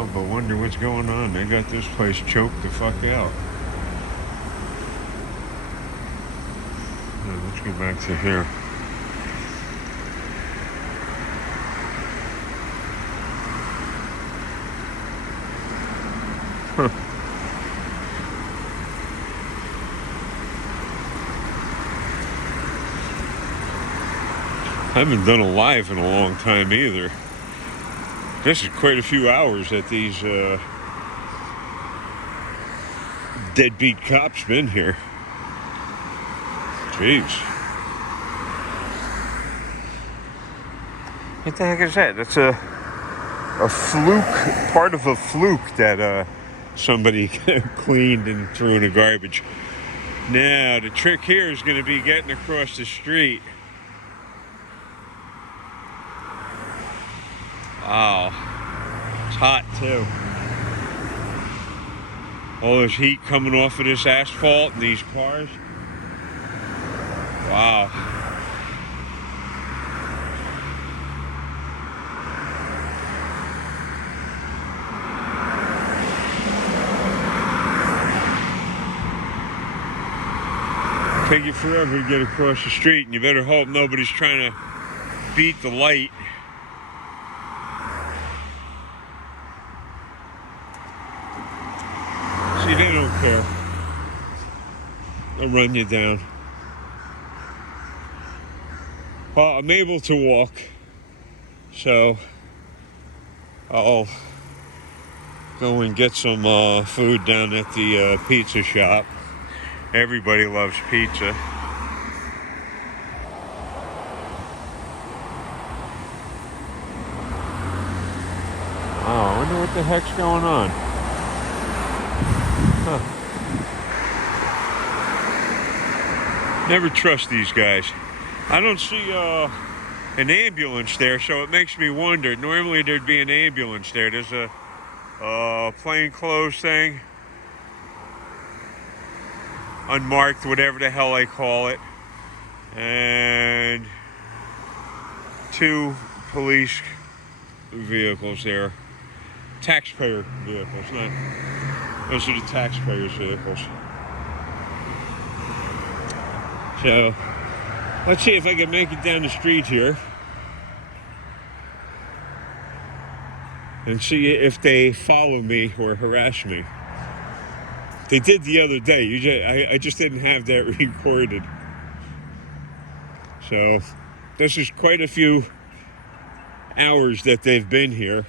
help but wonder what's going on. They got this place choked the fuck out. Now, let's go back to here. I haven't done a live in a long time either. This is quite a few hours that these deadbeat cops been here. Jeez. What the heck is that? That's a fluke, part of a fluke that somebody cleaned and threw in the garbage. Now, the trick here is going to be getting across the street. Wow. It's hot, too. All this heat coming off of this asphalt and these cars. Wow. Take you forever to get across the street, and you better hope nobody's trying to beat the light. See, they don't care. They'll run you down. Well, I'm able to walk, so I'll go and get some food down at the pizza shop. Everybody loves pizza. Oh, I wonder what the heck's going on. Huh. Never trust these guys. I don't see an ambulance there, so it makes me wonder. Normally there'd be an ambulance there. There's a plainclothes thing. Unmarked, whatever the hell I call it. And 2 police vehicles there. Taxpayer vehicles, not... Those are the taxpayers' vehicles. So, let's see if I can make it down the street here. And see if they follow me or harass me. They did the other day. I just didn't have that recorded. So, this is quite a few hours that they've been here.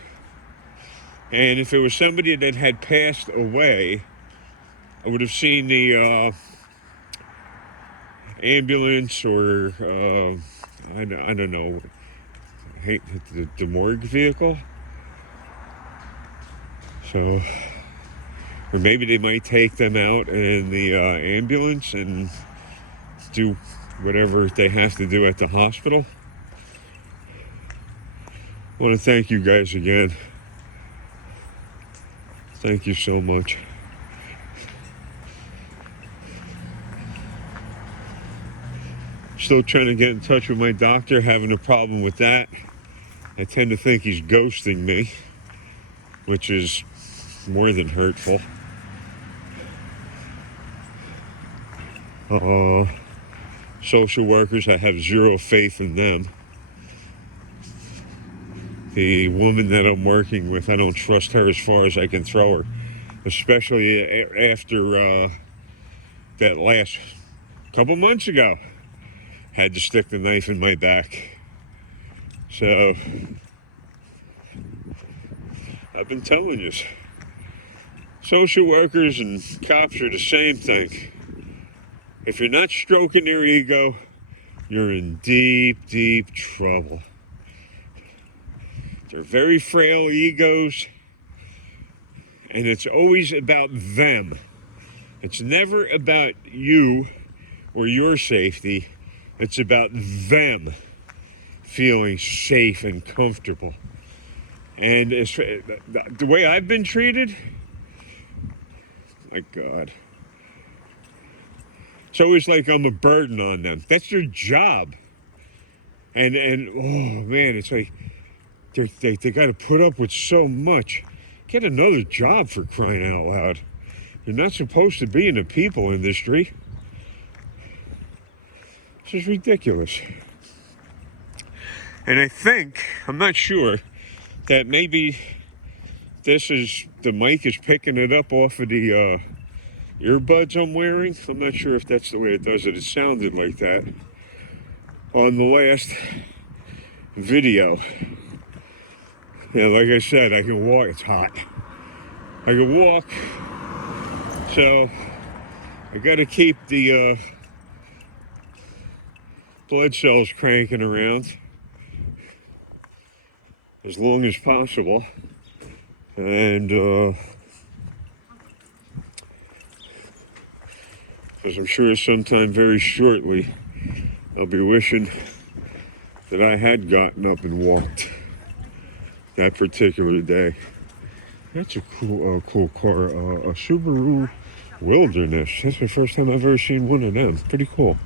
And if it was somebody that had passed away, I would have seen the ambulance or, I don't know, the morgue vehicle. So... Or maybe they might take them out in the ambulance and do whatever they have to do at the hospital. I want to thank you guys again. Thank you so much. Still trying to get in touch with my doctor, having a problem with that. I tend to think he's ghosting me, which is more than hurtful. Social workers, I have zero faith in them. The woman that I'm working with, I don't trust her as far as I can throw her, especially after that last couple months ago. Had to stick the knife in my back. So, I've been telling you, social workers and cops are the same thing. If you're not stroking their ego, you're in deep, deep trouble. They're very frail egos, and it's always about them. It's never about you or your safety. It's about them feeling safe and comfortable. And the way I've been treated, my God. It's always like I'm a burden on them. That's their job. And oh man, it's like they got to put up with so much. Get another job, for crying out loud. You're not supposed to be in the people industry. This is ridiculous. And I think, I'm not sure, that maybe the mic is picking it up off of the earbuds I'm wearing. I'm not sure if that's the way it does it. It sounded like that on the last video. Yeah, like I said, I can walk. It's hot. I can walk. So I got to keep the blood cells cranking around as long as possible. And because I'm sure sometime very shortly I'll be wishing that I had gotten up and walked that particular day. That's a cool car, a Subaru Wilderness. That's the first time I've ever seen one of them. Pretty cool.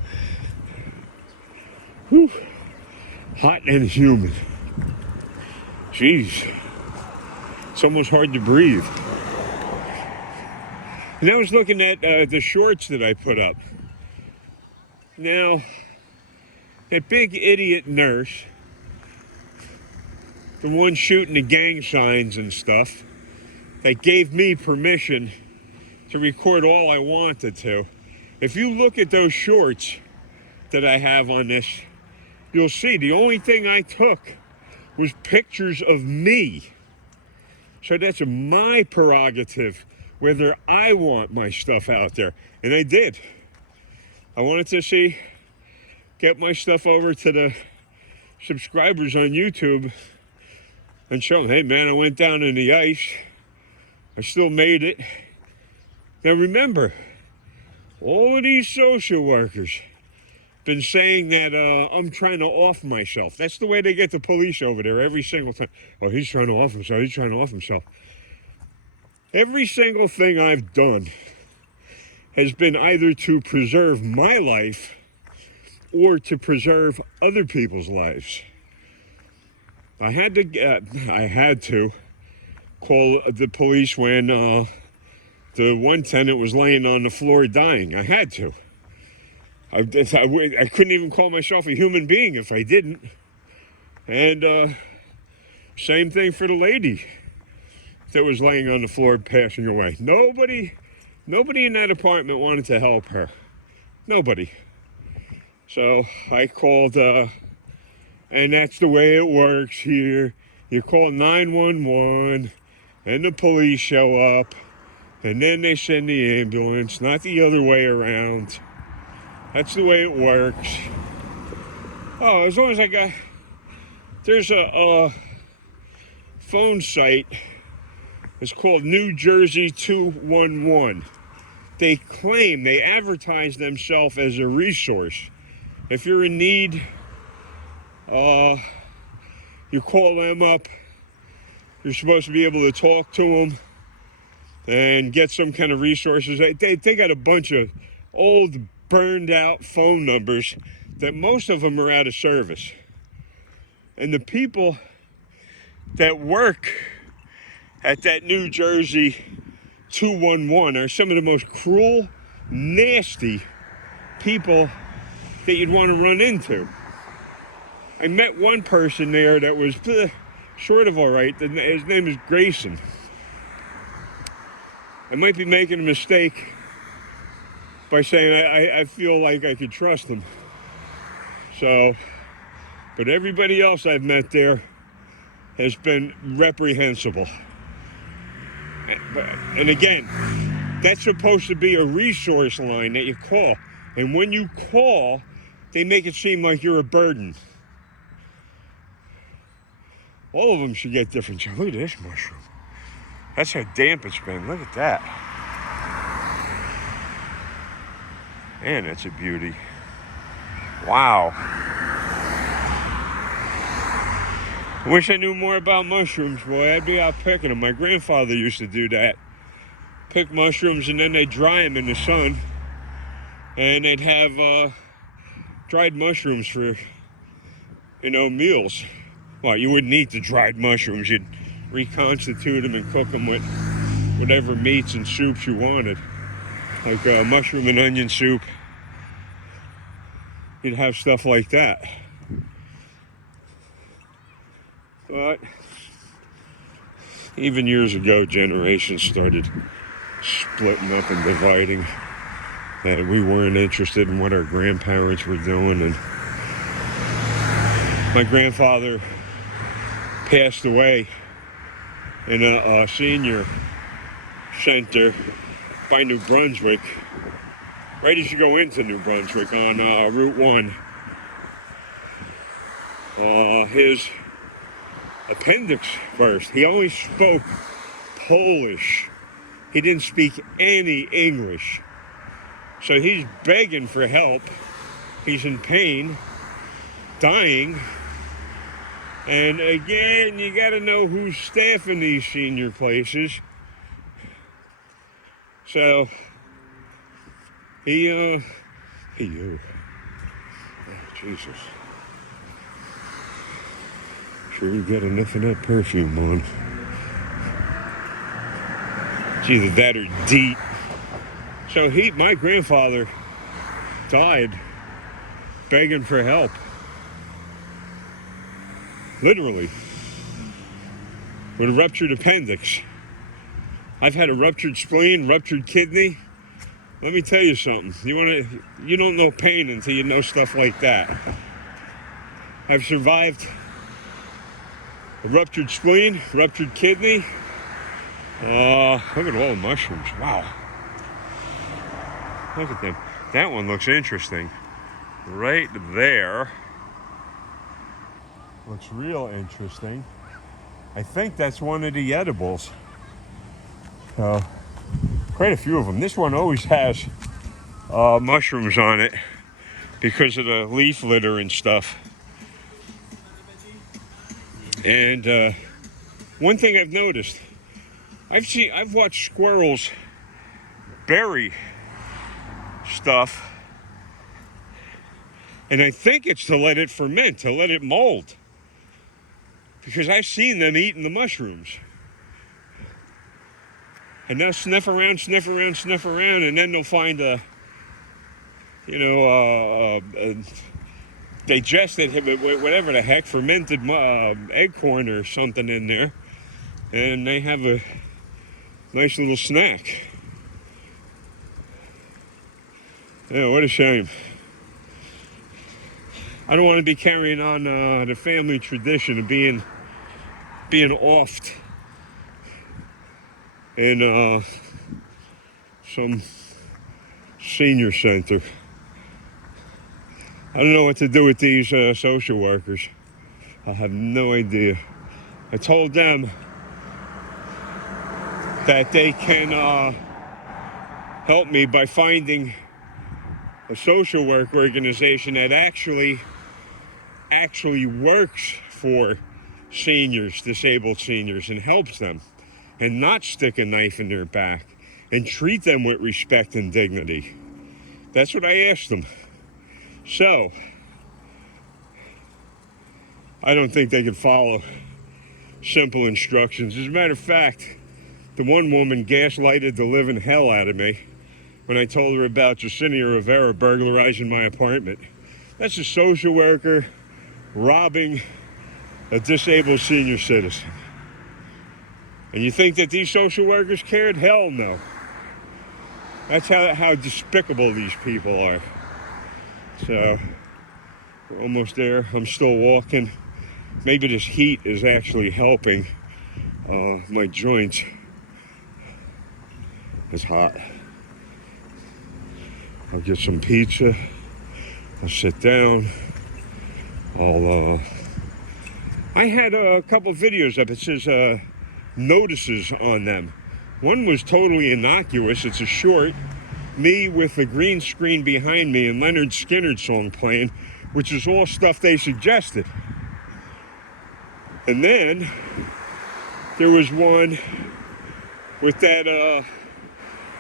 Whew. Hot and humid. Jeez. It's almost hard to breathe. And I was looking at the shorts that I put up. Now, that big idiot nurse, the one shooting the gang signs and stuff, that gave me permission to record all I wanted to. If you look at those shorts that I have on this, you'll see the only thing I took was pictures of me. So that's my prerogative, whether I want my stuff out there. And I did. I wanted to get my stuff over to the subscribers on YouTube and show them, hey man, I went down in the ice. I still made it. Now remember, all of these social workers been saying that I'm trying to off myself. That's the way they get the police over there every single time. Oh, he's trying to off himself. He's trying to off himself. Every single thing I've done has been either to preserve my life or to preserve other people's lives. I had to call the police when the one tenant was laying on the floor dying. I had to. I couldn't even call myself a human being if I didn't. And same thing for the lady that was laying on the floor passing away. Nobody in that apartment wanted to help her. Nobody. So I called, and that's the way it works here. You call 911, and the police show up, and then they send the ambulance, not the other way around. That's the way it works. Oh, as long as there's a phone site. It's called New Jersey 211. They advertise themselves as a resource. If you're in need, you call them up. You're supposed to be able to talk to them and get some kind of resources. They got a bunch of old, burned out phone numbers that most of them are out of service. And the people that work at that New Jersey 211 are some of the most cruel, nasty people that you'd want to run into. I met one person there that was sort of all right. His name is Grayson. I might be making a mistake by saying I feel like I could trust him. So, but everybody else I've met there has been reprehensible. And again, that's supposed to be a resource line that you call. And when you call, they make it seem like you're a burden. All of them should get different jobs. Look at this mushroom. That's how damp it's been. Look at that. Man, that's a beauty. Wow. I wish I knew more about mushrooms, boy. I'd be out picking them. My grandfather used to do that. Pick mushrooms and then they'd dry them in the sun. And they'd have dried mushrooms for, meals. Well, you wouldn't eat the dried mushrooms. You'd reconstitute them and cook them with whatever meats and soups you wanted. Like mushroom and onion soup. You'd have stuff like that. But even years ago, generations started splitting up and dividing. That we weren't interested in what our grandparents were doing. And my grandfather passed away in a senior center by New Brunswick, right as you go into New Brunswick on Route 1. His appendix burst. He only spoke Polish. He didn't speak any English. So he's begging for help. He's in pain, dying. And again, you got to know who's staffing these senior places. So oh, Jesus. Sure we got enough of that perfume on. It's either that or DEET. So my grandfather died begging for help. Literally. With a ruptured appendix. I've had a ruptured spleen, ruptured kidney. Let me tell you something. You don't know pain until you know stuff like that. I've survived a ruptured spleen, ruptured kidney. Look at all the mushrooms. Wow. Look at them. That one looks interesting. Right there. Looks real interesting. I think that's one of the edibles. Quite a few of them. This one always has mushrooms on it because of the leaf litter and stuff. And one thing I've noticed, I've watched squirrels bury stuff, and I think it's to let it ferment, to let it mold, because I've seen them eating the mushrooms. And they'll sniff around, and then they'll find digested, whatever the heck, fermented eggcorn or something in there, and they have a nice little snack. Yeah, what a shame. I don't want to be carrying on the family tradition of being offed in some senior center. I don't know what to do with these social workers. I have no idea. I told them that they can help me by finding a social work organization that actually works for seniors, disabled seniors, and helps them, and not stick a knife in their back, and treat them with respect and dignity. That's what I asked them. So, I don't think they could follow simple instructions. As a matter of fact, the one woman gaslighted the living hell out of me when I told her about Jacinia Rivera burglarizing my apartment. That's a social worker robbing a disabled senior citizen. And you think that these social workers cared? Hell no. That's how despicable these people are. So, we're almost there. I'm still walking. Maybe this heat is actually helping my joints. It's hot. I'll get some pizza. I'll sit down. I had a couple videos up. It says notices on them. One was totally innocuous. It's a short. Me with the green screen behind me and Leonard Skinner's song playing, which is all stuff they suggested. And then there was one with that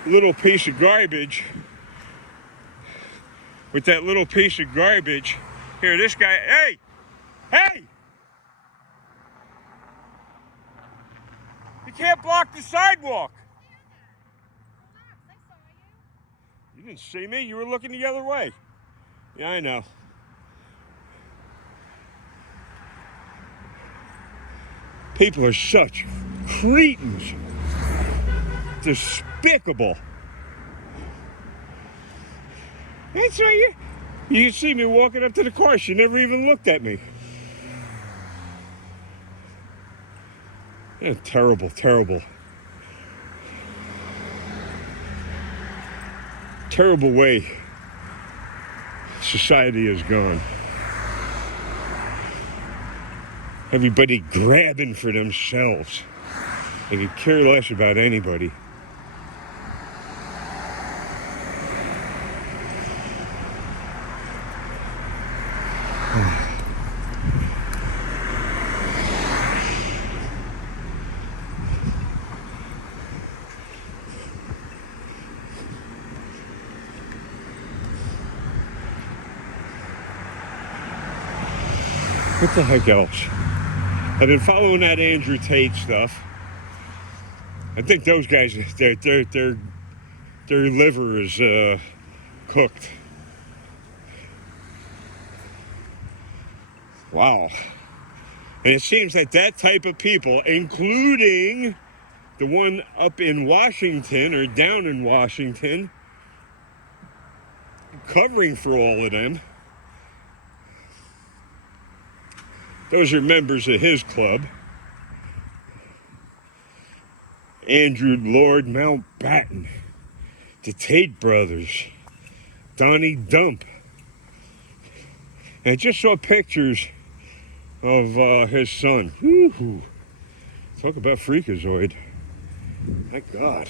little piece of garbage. Here, this guy, hey! can't block the sidewalk. You didn't see me. You were looking the other way. Yeah, I know. People are such cretins. Despicable. That's right. You can see me walking up to the car. She never even looked at me. Yeah, terrible, terrible. Terrible way society has gone. Everybody grabbing for themselves. They could care less about anybody. What the heck else? I've been following that Andrew Tate stuff. I think those guys, their liver is cooked. Wow. And it seems that that type of people, including the one up in Washington or down in Washington, covering for all of them, those are members of his club. Andrew Lord Mountbatten, the Tate brothers, Donnie Dump. And I just saw pictures of his son. Woo-hoo. Talk about freakazoid. Thank God.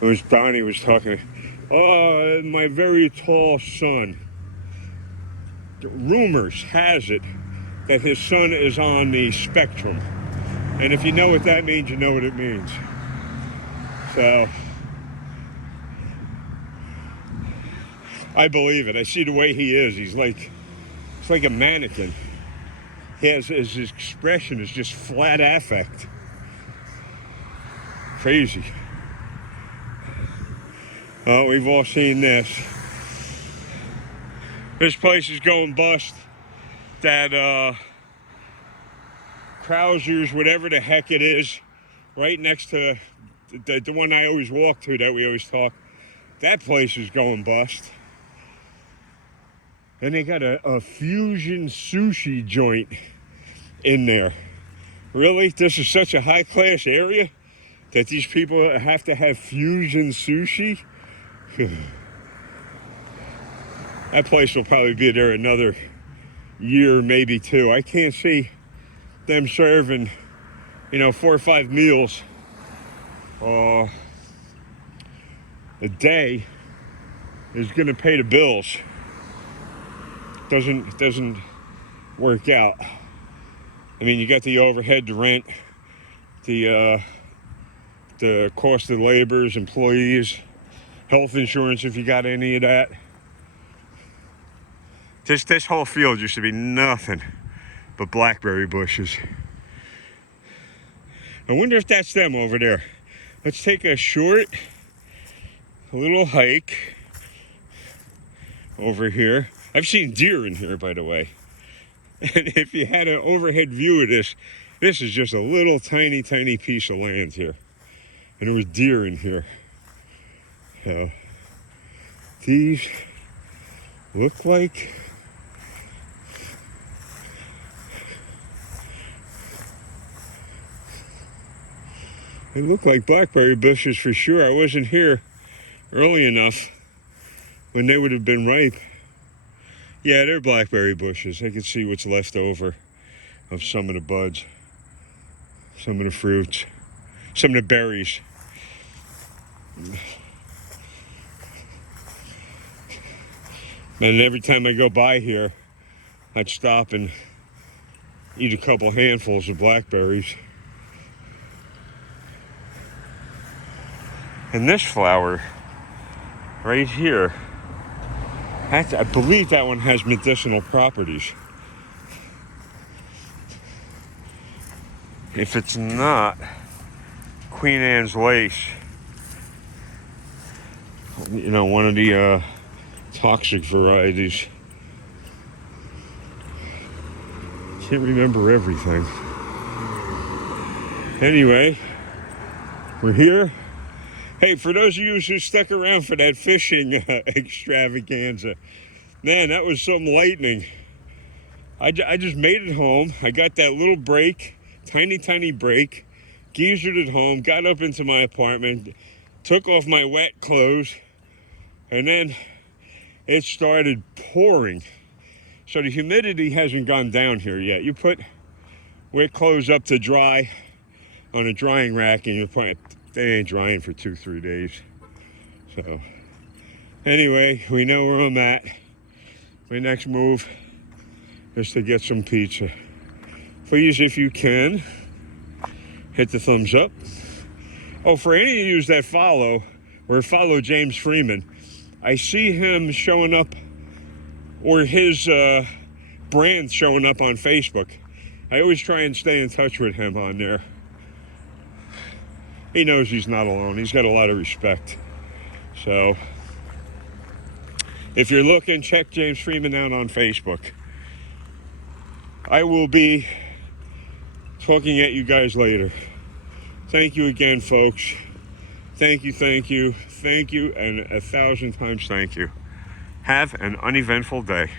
It was Donnie was talking. Oh, my very tall son. Rumors has it that his son is on the spectrum. And if you know what that means, you know what it means. So, I believe it. I see the way he is. It's like a mannequin. His expression is just flat affect. Crazy. Oh, we've all seen this. This place is going bust. That Krauser's, whatever the heck it is, right next to the one I always walk to that we always talk. That place is going bust. And they got a fusion sushi joint in there. Really? This is such a high-class area that these people have to have fusion sushi? That place will probably be there another year, maybe two. I can't see them serving, 4 or 5 meals a day is going to pay the bills. Doesn't work out. I mean, you got the overhead, the rent, the cost of laborers, employees, health insurance if you got any of that. This whole field used to be nothing but blackberry bushes. I wonder if that's them over there. Let's take a little hike over here. I've seen deer in here, by the way. And if you had an overhead view of this is just a little tiny, tiny piece of land here. And there was deer in here. So, these look like they look like blackberry bushes for sure. I wasn't here early enough when they would have been ripe. Yeah, they're blackberry bushes. I can see what's left over of some of the buds, some of the fruits, some of the berries. And every time I go by here, I'd stop and eat a couple handfuls of blackberries. And this flower right here, I believe that one has medicinal properties. if it's not Queen Anne's lace. You know, one of the toxic varieties. Can't remember everything. Anyway, we're here. Hey, for those of you who stuck around for that fishing extravaganza, man, that was some lightning. I just made it home. I got that little break, tiny break, geezered at home, got up into my apartment, took off my wet clothes, and then it started pouring. So the humidity hasn't gone down here yet. You put wet clothes up to dry on a drying rack, and they ain't drying for 2-3 days. So anyway, we know where I'm at. My next move is to get some pizza. Please, if you can, hit the thumbs up. Oh, for any of you that follow James Freeman, I see him showing up, or his brand showing up on Facebook. I always try and stay in touch with him on there. He knows he's not alone. He's got a lot of respect. So if you're looking, check James Freeman out on Facebook. I will be talking at you guys later. Thank you again, folks. Thank you, and 1,000 times thank you. Have an uneventful day.